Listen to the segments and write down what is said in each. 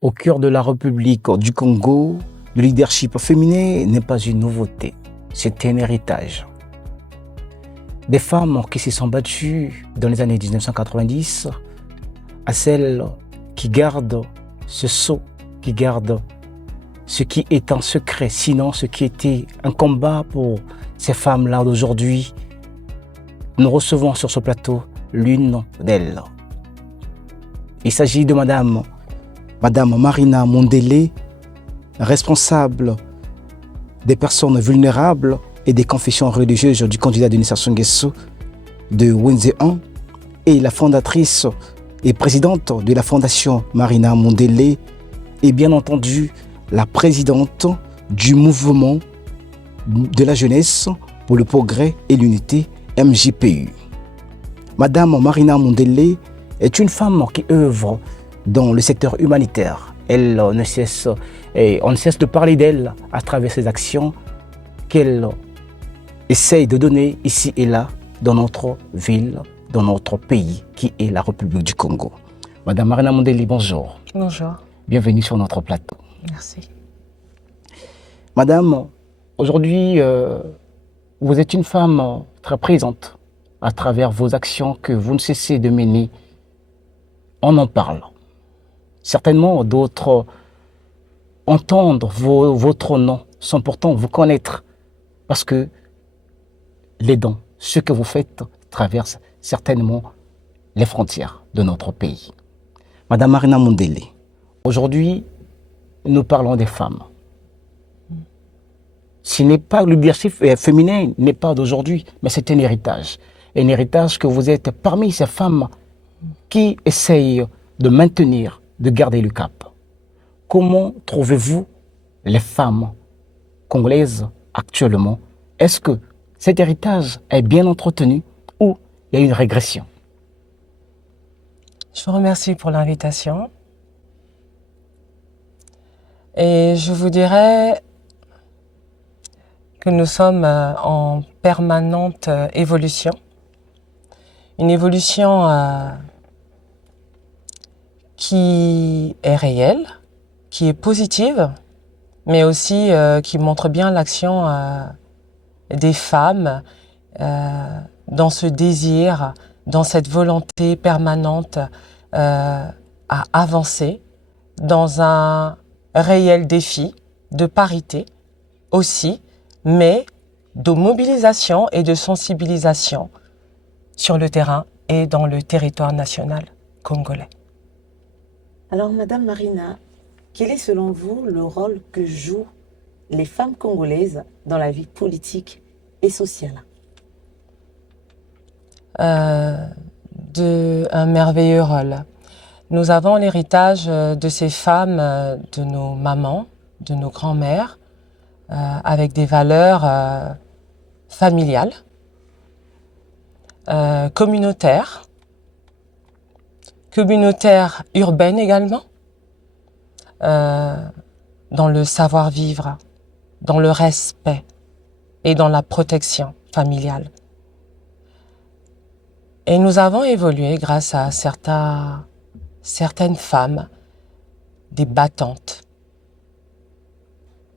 Au cœur de la République du Congo, le leadership féminin n'est pas une nouveauté, c'est un héritage. Des femmes qui se sont battues dans les années 1990 à celles qui gardent ce sceau, qui gardent ce qui est en secret, sinon ce qui était un combat pour ces femmes-là d'aujourd'hui. Nous recevons sur ce plateau l'une d'elles. Il s'agit de Madame Marina Mondélé, responsable des personnes vulnérables et des confessions religieuses du candidat Denis Sassou Nguesso de Wenze 1 et la fondatrice et présidente de la fondation Marina Mondélé et bien entendu la présidente du mouvement de la jeunesse pour le progrès et l'unité MJPU. Madame Marina Mondélé est une femme qui œuvre dans le secteur humanitaire. On ne cesse de parler d'elle à travers ses actions qu'elle essaye de donner ici et là dans notre ville, dans notre pays qui est la République du Congo. Madame Marina Mondélé, bonjour. Bonjour. Bienvenue sur notre plateau. Merci. Madame, aujourd'hui, vous êtes une femme très présente à travers vos actions que vous ne cessez de mener. On en parle. Certainement, d'autres entendent votre nom, sans pourtant vous connaître, parce que les dons, ce que vous faites, traversent certainement les frontières de notre pays. Madame Marina Mondélé, aujourd'hui, nous parlons des femmes. Ce n'est pas le leadership féminin, n'est pas d'aujourd'hui, mais c'est un héritage. Un héritage que vous êtes parmi ces femmes qui essayent de maintenir, de garder le cap. Comment trouvez-vous les femmes congolaises actuellement? Est-ce que cet héritage est bien entretenu ou il y a une régression? Je vous remercie pour l'invitation. Et je vous dirais que nous sommes en permanente évolution. Une évolution qui est réelle, qui est positive, mais aussi qui montre bien l'action des femmes dans ce désir, dans cette volonté permanente à avancer dans un réel défi de parité aussi, mais de mobilisation et de sensibilisation sur le terrain et dans le territoire national congolais. Alors, Madame Marina, quel est selon vous le rôle que jouent les femmes congolaises dans la vie politique et sociale? Un merveilleux rôle. Nous avons l'héritage de ces femmes, de nos mamans, de nos grands-mères, avec des valeurs familiales, communautaires urbaines également, dans le savoir-vivre, dans le respect et dans la protection familiale. Et nous avons évolué grâce à certaines femmes, des battantes,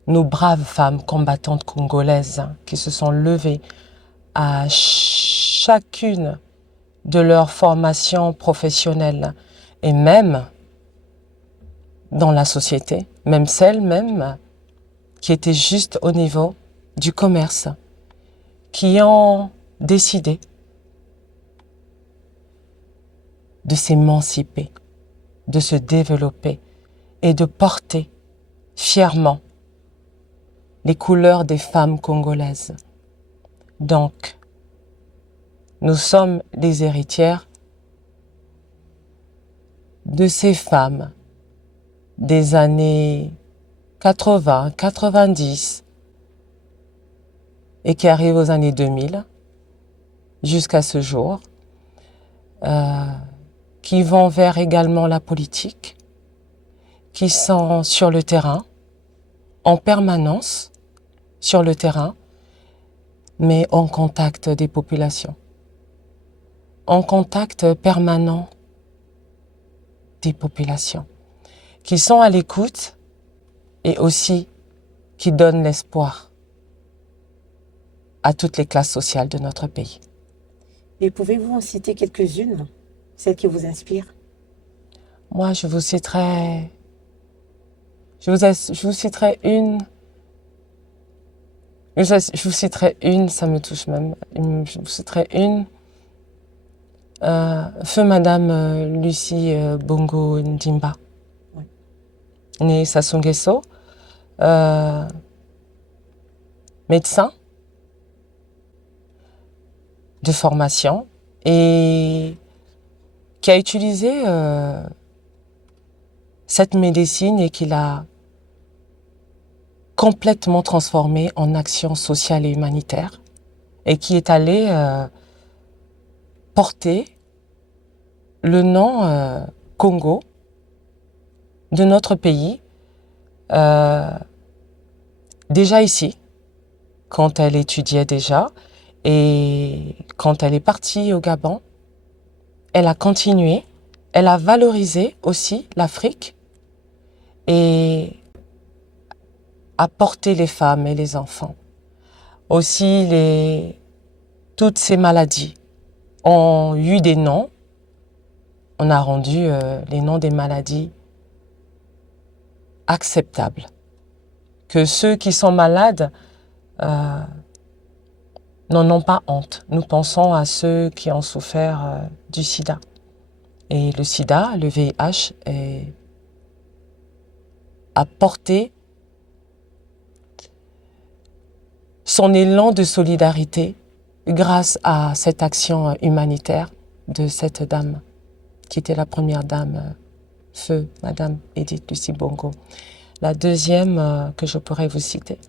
nos braves femmes combattantes congolaises qui se sont levées à chacune de leurs formations professionnelles et même dans la société, même celles qui étaient juste au niveau du commerce, qui ont décidé de s'émanciper, de se développer et de porter fièrement les couleurs des femmes congolaises. Donc, nous sommes les héritières de ces femmes des années 80, 90 et qui arrivent aux années 2000 jusqu'à ce jour, qui vont vers également la politique, qui sont sur le terrain, en permanence sur le terrain, mais en contact des populations, en contact permanent des populations, qui sont à l'écoute et aussi qui donnent l'espoir à toutes les classes sociales de notre pays. Et pouvez-vous en citer quelques-unes, celles qui vous inspirent? Moi, je vous citerai une. Je vous citerai une, ça me touche même. Je vous citerai une. Feu Madame Lucie Bongo Ndimba, Oui. née Sassou Nguesso, médecin de formation et qui a utilisé cette médecine et qui l'a complètement transformée en action sociale et humanitaire et qui est allée porter le nom Congo de notre pays déjà ici, quand elle étudiait déjà, et quand elle est partie au Gabon, elle a continué, elle a valorisé aussi l'Afrique et a porté les femmes et les enfants. Aussi, toutes ces maladies ont eu des noms. On a rendu les noms des maladies acceptables. Que ceux qui sont malades n'en ont pas honte. Nous pensons à ceux qui ont souffert du sida. Et le sida, le VIH, a porté son élan de solidarité grâce à cette action humanitaire de cette dame, qui était la première dame, feu Madame Edith Lucie Bongo. La deuxième que je pourrais vous citer,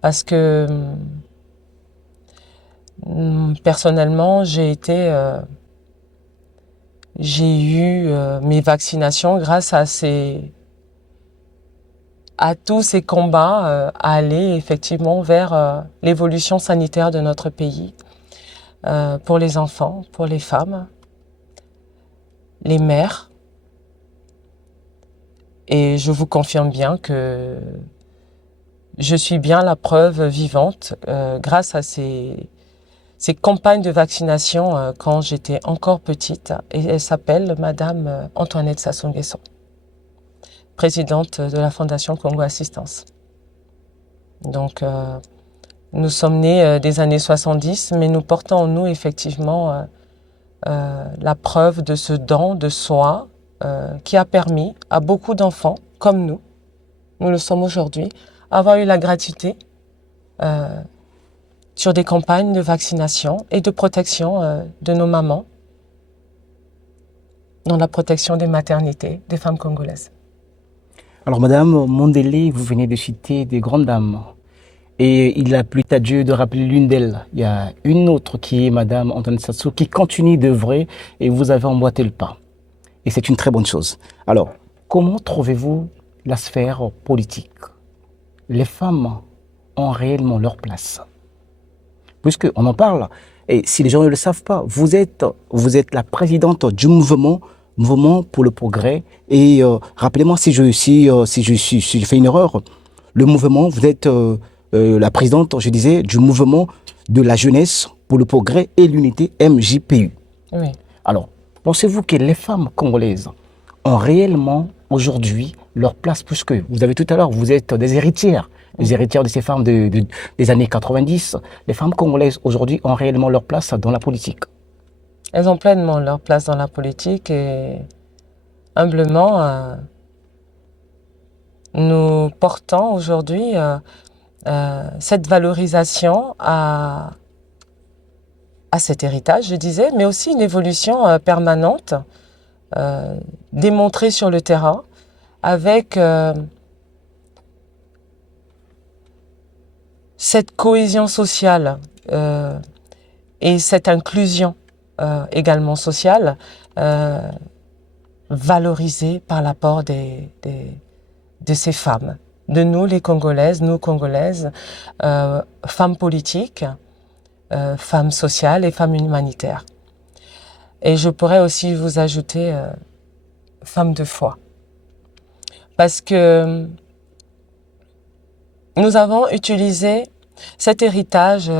parce que personnellement, j'ai eu mes vaccinations grâce à tous ces combats à aller effectivement vers l'évolution sanitaire de notre pays, pour les enfants, pour les femmes, les mères. Et je vous confirme bien que je suis bien la preuve vivante grâce à ces campagnes de vaccination quand j'étais encore petite. Et elle s'appelle Madame Antoinette Sassou Nguesso, présidente de la Fondation Congo Assistance. Donc, nous sommes nés des années 70, mais nous portons en nous effectivement la preuve de ce don de soi qui a permis à beaucoup d'enfants comme nous le sommes aujourd'hui, avoir eu la gratuité sur des campagnes de vaccination et de protection de nos mamans dans la protection des maternités des femmes congolaises. Alors, Madame Mondélé, vous venez de citer des grandes dames. Et il a plu à Dieu de rappeler l'une d'elles. Il y a une autre qui est Madame Antoinette Sassou qui continue d'œuvrer et vous avez emboîté le pas. Et c'est une très bonne chose. Alors, comment trouvez-vous la sphère politique? Les femmes ont réellement leur place. Puisqu'on en parle, et si les gens ne le savent pas, vous êtes la présidente du mouvement pour le progrès. Et rappelez-moi si je fais une erreur, le mouvement, vous êtes la présidente, je disais, du mouvement de la jeunesse pour le progrès et l'unité MJPU. Oui. Alors, pensez-vous que les femmes congolaises ont réellement aujourd'hui leur place, puisque vous avez tout à l'heure, vous êtes des héritières de ces femmes des années 90. Les femmes congolaises aujourd'hui ont réellement leur place dans la politique. Elles ont pleinement leur place dans la politique et humblement, nous portons aujourd'hui cette valorisation à cet héritage, je disais, mais aussi une évolution permanente, démontrée sur le terrain, avec cette cohésion sociale et cette inclusion également sociale valorisée par l'apport de ces femmes, de nous les Congolaises, nous Congolaises, femmes politiques, femmes sociales et femmes humanitaires. Et je pourrais aussi vous ajouter femmes de foi. Parce que nous avons utilisé cet héritage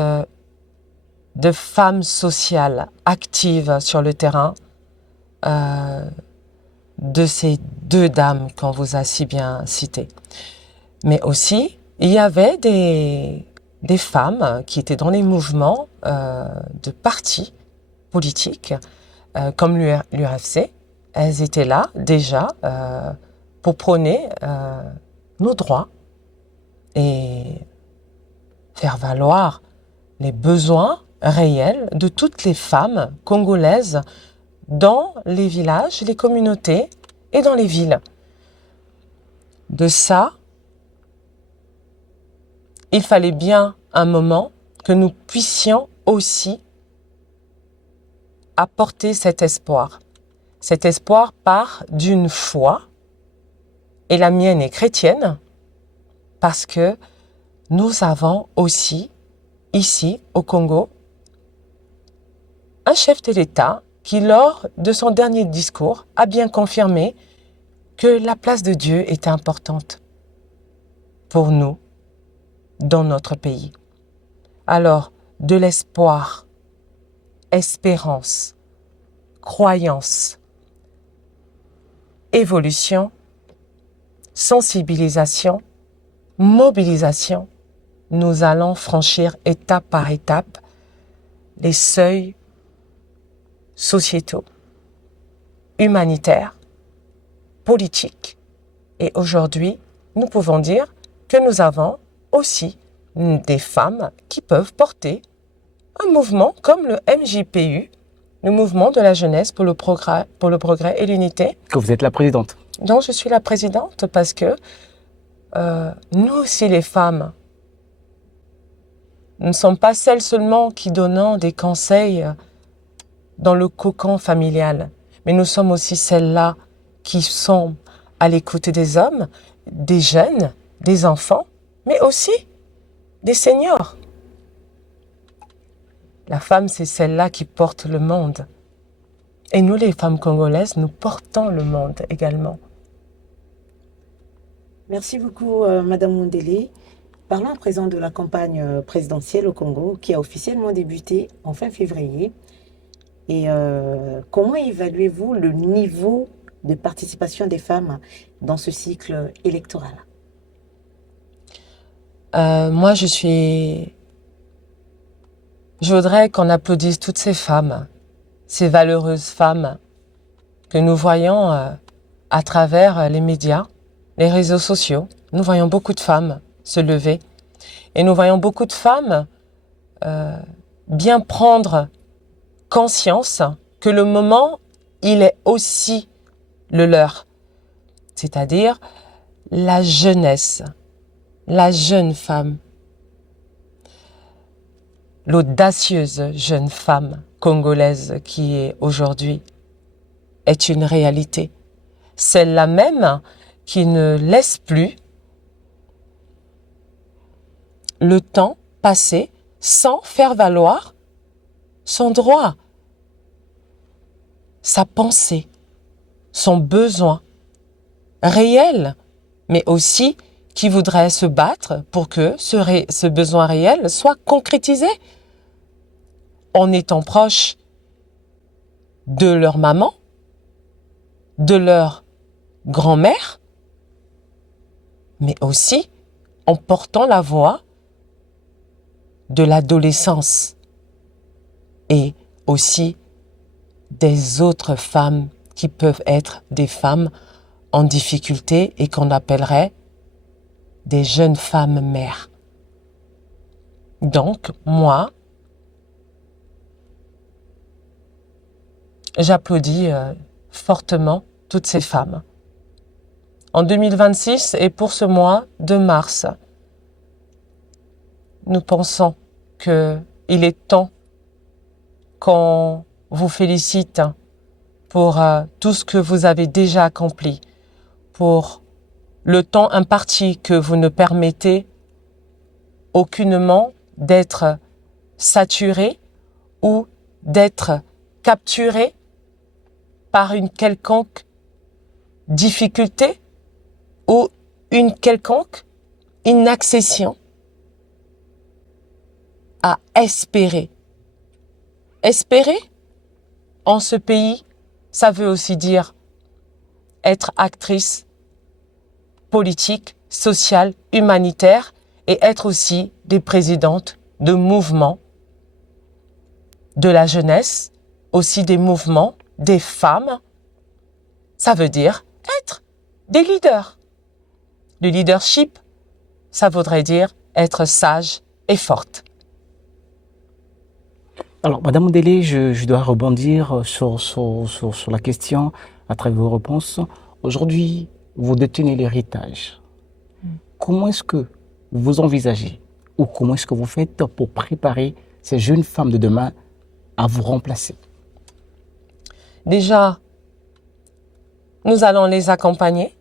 de femmes sociales actives sur le terrain, de ces deux dames qu'on vous a si bien citées. Mais aussi, il y avait des femmes qui étaient dans les mouvements de partis politiques, comme l'URFC. Elles étaient là déjà pour prôner nos droits et faire valoir les besoins réels de toutes les femmes congolaises dans les villages, les communautés et dans les villes. De ça, il fallait bien un moment que nous puissions aussi apporter cet espoir. Cet espoir part d'une foi, et la mienne est chrétienne, parce que nous avons aussi, ici au Congo, un chef de l'État qui, lors de son dernier discours, a bien confirmé que la place de Dieu est importante pour nous dans notre pays. Alors, de l'espoir, espérance, croyance, évolution, sensibilisation, mobilisation, nous allons franchir étape par étape les seuils sociétaux, humanitaires, politiques. Et aujourd'hui, nous pouvons dire que nous avons aussi des femmes qui peuvent porter un mouvement comme le MJPU, le mouvement de la jeunesse pour le progrès et l'unité. Que vous êtes la présidente. Donc, je suis la présidente parce que nous aussi, les femmes, nous ne sommes pas celles seulement qui donnent des conseils dans le cocon familial, mais nous sommes aussi celles-là qui sont à l'écoute des hommes, des jeunes, des enfants, mais aussi des seniors. La femme, c'est celle-là qui porte le monde. Et nous, les femmes congolaises, nous portons le monde également. Merci beaucoup, Madame Mundele. Parlons à présent de la campagne présidentielle au Congo qui a officiellement débuté en fin février. Et comment évaluez-vous le niveau de participation des femmes dans ce cycle électoral? Moi, je voudrais qu'on applaudisse toutes ces femmes, ces valeureuses femmes que nous voyons à travers les médias, les réseaux sociaux. Nous voyons beaucoup de femmes se lever et nous voyons beaucoup de femmes bien prendre conscience que le moment, il est aussi le leur, c'est-à-dire la jeunesse, la jeune femme, l'audacieuse jeune femme congolaise qui est aujourd'hui est une réalité. Celle-là même qui ne laisse plus le temps passer sans faire valoir son droit, sa pensée, son besoin réel, mais aussi qui voudrait se battre pour que ce besoin réel soit concrétisé en étant proche de leur maman, de leur grand-mère, mais aussi en portant la voix de l'adolescence et aussi des autres femmes qui peuvent être des femmes en difficulté et qu'on appellerait des jeunes femmes mères. Donc, moi, j'applaudis fortement toutes ces femmes. En 2026 et pour ce mois de mars, nous pensons qu'il est temps qu'on vous félicite pour tout ce que vous avez déjà accompli, pour le temps imparti, que vous ne permettez aucunement d'être saturé ou d'être capturé par une quelconque difficulté ou une quelconque inaccession à espérer. Espérer en ce pays, ça veut aussi dire être actrice politique, sociale, humanitaire et être aussi des présidentes de mouvements de la jeunesse, aussi des mouvements des femmes. Ça veut dire être des leaders. Le leadership, ça voudrait dire être sage et forte. Alors, Madame Ondélé, je dois rebondir sur la question à travers vos réponses. Aujourd'hui, vous détenez l'héritage. Comment est-ce que vous envisagez ou comment est-ce que vous faites pour préparer ces jeunes femmes de demain à vous remplacer? Déjà, nous allons les accompagner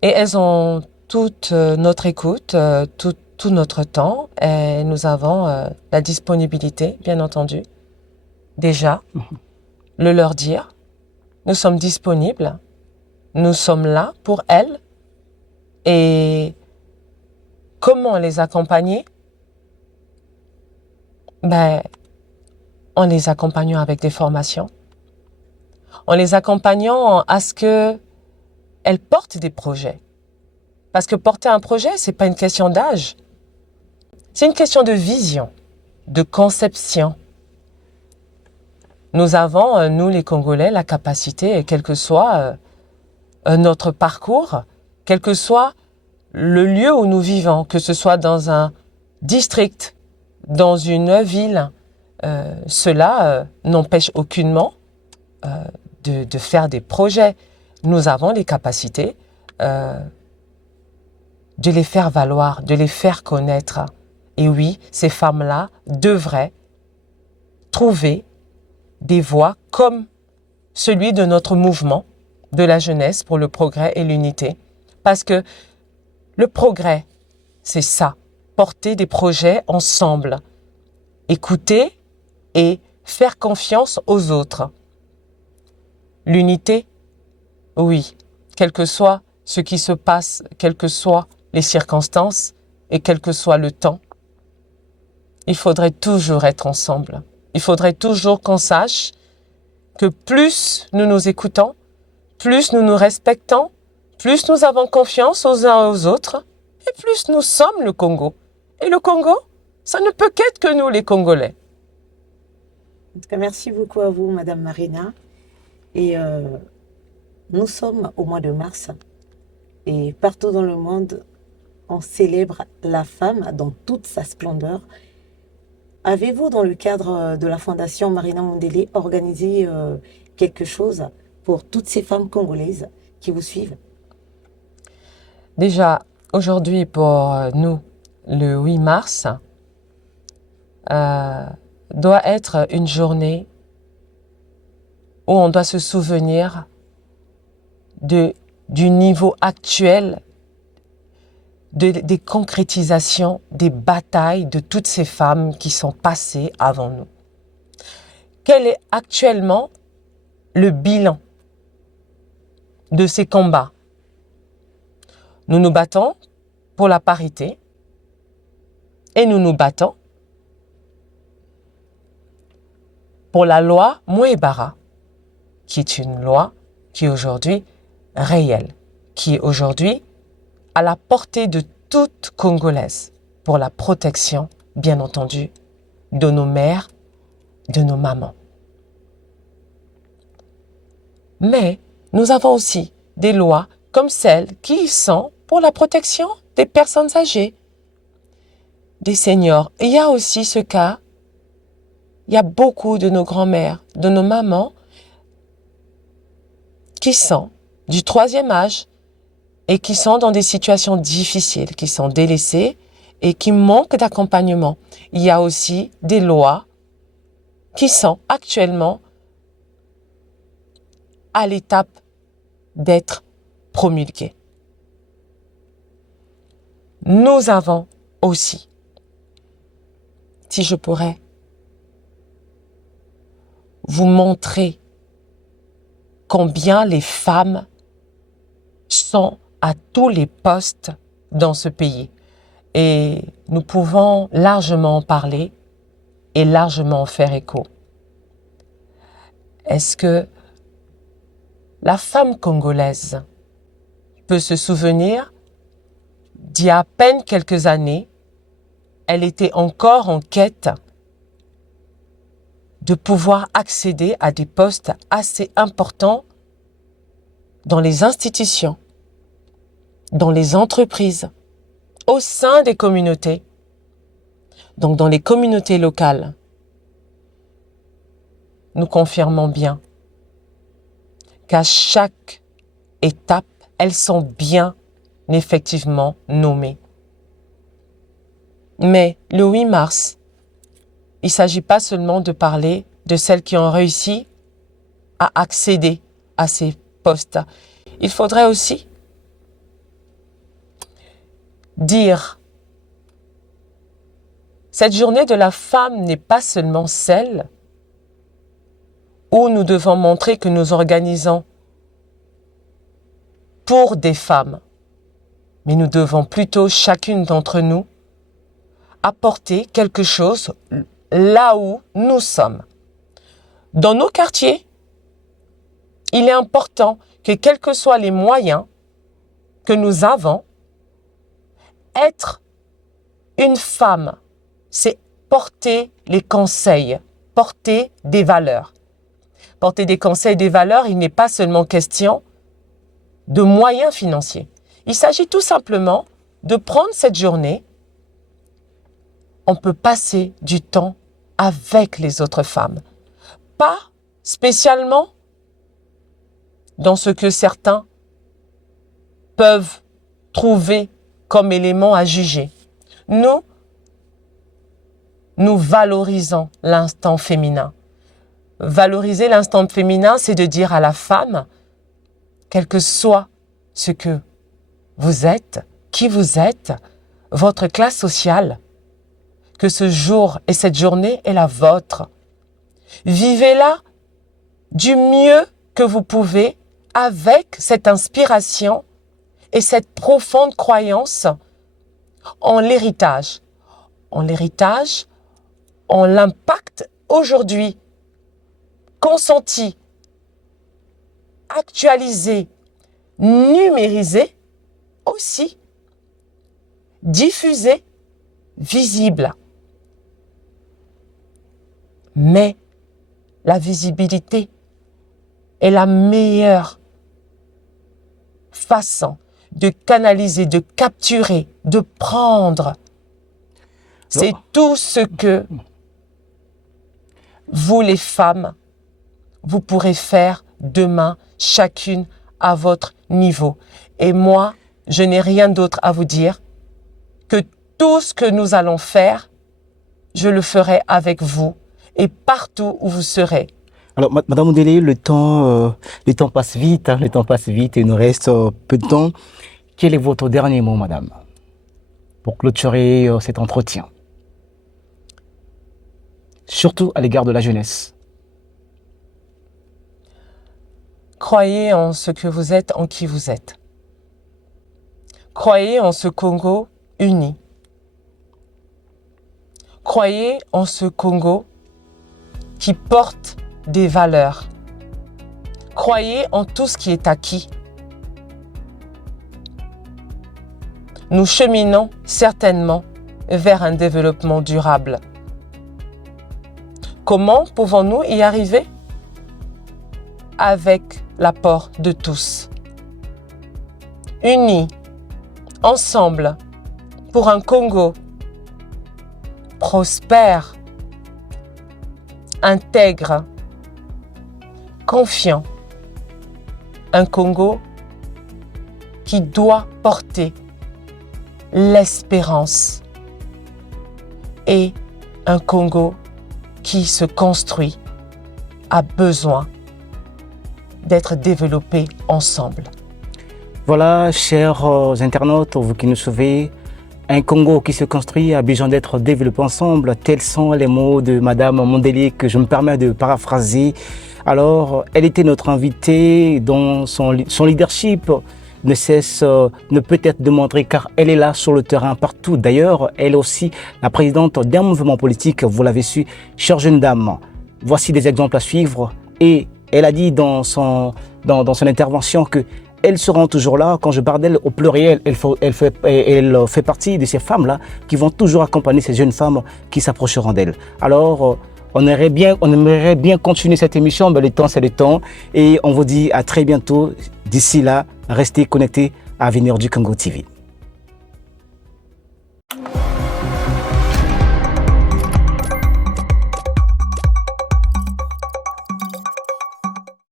et elles ont toute notre écoute, tout notre temps et nous avons la disponibilité, bien entendu, déjà, le leur dire. Nous sommes disponibles, nous sommes là pour elles et comment les accompagner? En les accompagnant avec des formations, en les accompagnant à ce qu'elles portent des projets. Parce que porter un projet, c'est pas une question d'âge. C'est une question de vision, de conception. Nous avons, nous les Congolais, la capacité, et quel que soit notre parcours, quel que soit le lieu où nous vivons, que ce soit dans un district, dans une ville, cela n'empêche aucunement de faire des projets. Nous avons les capacités de les faire valoir, de les faire connaître. Et oui, ces femmes-là devraient trouver des voies comme celui de notre mouvement de la jeunesse pour le progrès et l'unité. Parce que le progrès, c'est ça, porter des projets ensemble, écouter et faire confiance aux autres. L'unité, oui, quel que soit ce qui se passe, quelles que soient les circonstances et quel que soit le temps, il faudrait toujours être ensemble. Il faudrait toujours qu'on sache que plus nous nous écoutons, plus nous nous respectons, plus nous avons confiance aux uns aux autres, et plus nous sommes le Congo. Et le Congo, ça ne peut qu'être que nous, les Congolais. En tout cas, merci beaucoup à vous, Madame Marina. Et nous sommes au mois de mars. Et partout dans le monde, on célèbre la femme dans toute sa splendeur. Avez-vous, dans le cadre de la Fondation Marina Mondélé, organisé quelque chose pour toutes ces femmes congolaises qui vous suivent? Déjà, aujourd'hui, pour nous, le 8 mars, doit être une journée où on doit se souvenir du niveau actuel des concrétisations, des batailles de toutes ces femmes qui sont passées avant nous. Quel est actuellement le bilan de ces combats? Nous nous battons pour la parité et nous nous battons pour la loi Mouébara, qui est une loi qui est aujourd'hui réelle, qui est aujourd'hui à la portée de toute Congolaise pour la protection, bien entendu, de nos mères, de nos mamans. Mais nous avons aussi des lois comme celles qui sont pour la protection des personnes âgées, des seniors. Il y a aussi ce cas, il y a beaucoup de nos grands-mères, de nos mamans qui sont du 3e âge et qui sont dans des situations difficiles, qui sont délaissées et qui manquent d'accompagnement. Il y a aussi des lois qui sont actuellement à l'étape d'être promulguée. Nous avons aussi, si je pourrais vous montrer combien les femmes sont à tous les postes dans ce pays. Et nous pouvons largement en parler et largement en faire écho. Est-ce que la femme congolaise peut se souvenir d'il y a à peine quelques années, elle était encore en quête de pouvoir accéder à des postes assez importants dans les institutions, dans les entreprises, au sein des communautés, donc dans les communautés locales. Nous confirmons bien qu'à chaque étape, elles sont bien effectivement nommées. Mais le 8 mars, il ne s'agit pas seulement de parler de celles qui ont réussi à accéder à ces postes. Il faudrait aussi dire, cette journée de la femme n'est pas seulement celle où nous devons montrer que nous organisons pour des femmes, mais nous devons plutôt, chacune d'entre nous, apporter quelque chose là où nous sommes. Dans nos quartiers, il est important que, quels que soient les moyens que nous avons, être une femme, c'est porter les conseils, porter des valeurs. Porter des conseils, des valeurs, il n'est pas seulement question de moyens financiers. Il s'agit tout simplement de prendre cette journée. On peut passer du temps avec les autres femmes. Pas spécialement dans ce que certains peuvent trouver comme élément à juger. Nous valorisons l'instant féminin. Valoriser l'instant féminin, c'est de dire à la femme, quel que soit ce que vous êtes, qui vous êtes, votre classe sociale, que ce jour et cette journée est la vôtre. Vivez-la du mieux que vous pouvez avec cette inspiration et cette profonde croyance en l'héritage. En l'héritage, en l'impact aujourd'hui consenti, actualisé, numérisé, aussi diffusé, visible. Mais la visibilité est la meilleure façon de canaliser, de capturer, de prendre. C'est tout ce que vous, les femmes, vous pourrez faire demain, chacune à votre niveau. Et moi, je n'ai rien d'autre à vous dire que tout ce que nous allons faire, je le ferai avec vous et partout où vous serez. Alors, Madame Ondélé, le temps passe vite, le temps passe vite, il nous reste peu de temps. Quel est votre dernier mot, Madame, pour clôturer cet entretien? Surtout à l'égard de la jeunesse. Croyez en ce que vous êtes, en qui vous êtes. Croyez en ce Congo uni. Croyez en ce Congo qui porte des valeurs. Croyez en tout ce qui est acquis. Nous cheminons certainement vers un développement durable. Comment pouvons-nous y arriver? Avec l'apport de tous. Unis, ensemble, pour un Congo prospère, intègre, confiant. Un Congo qui doit porter l'espérance et un Congo qui se construit a besoin d'être développé ensemble. Voilà, chers internautes, vous qui nous suivez, un Congo qui se construit a besoin d'être développé ensemble. Tels sont les mots de Madame Mondélé que je me permets de paraphraser. Alors, elle était notre invitée dont son leadership ne peut être démontré car elle est là sur le terrain partout. D'ailleurs, elle est aussi la présidente d'un mouvement politique, vous l'avez su, chère jeune dame. Voici des exemples à suivre et elle a dit dans son intervention que elles seront toujours là. Quand je parle d'elle au pluriel, elle fait partie de ces femmes-là qui vont toujours accompagner ces jeunes femmes qui s'approcheront d'elle. Alors, on aimerait bien continuer cette émission, mais le temps, c'est le temps. Et on vous dit à très bientôt. D'ici là, restez connectés à Avenir du Congo TV.